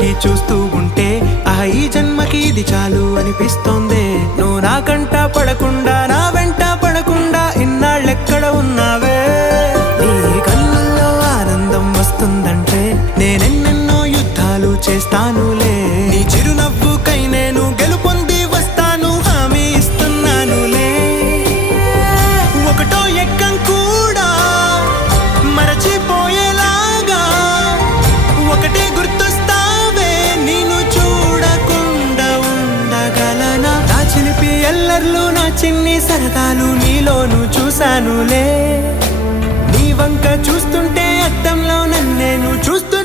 పెట్టి చూస్తూ ఉంటే ఈ జన్మకి ఇది చాలు అనిపిస్తోంది. నువ్వు నా కంట పడకుండా నా వెంట పడకుండా ఇన్నాళ్ళెక్కడ ఉన్నావే? నీ కళ్ళల్లో ఆనందం వస్తుందంటే నేనెన్నెన్నో యుద్ధాలు చేస్తానులే. నీ చిరునవ్వుకై నేను గెలుపొంది వస్తాను, హామీ ఇస్తున్నానులే. ఒకటో ఎక్కం కూడా మరచిపోయేలాగా ఒకటే గుర్తొస్తావే, నేను చూడకుండా ఉండగలనా? నా చిలిపి ఎల్లర్లు నా చిన్ని సరదాలు నీలోను చూశానులే. నీ వంక చూస్తుంటే అద్దంలో నన్నేను చూస్తూ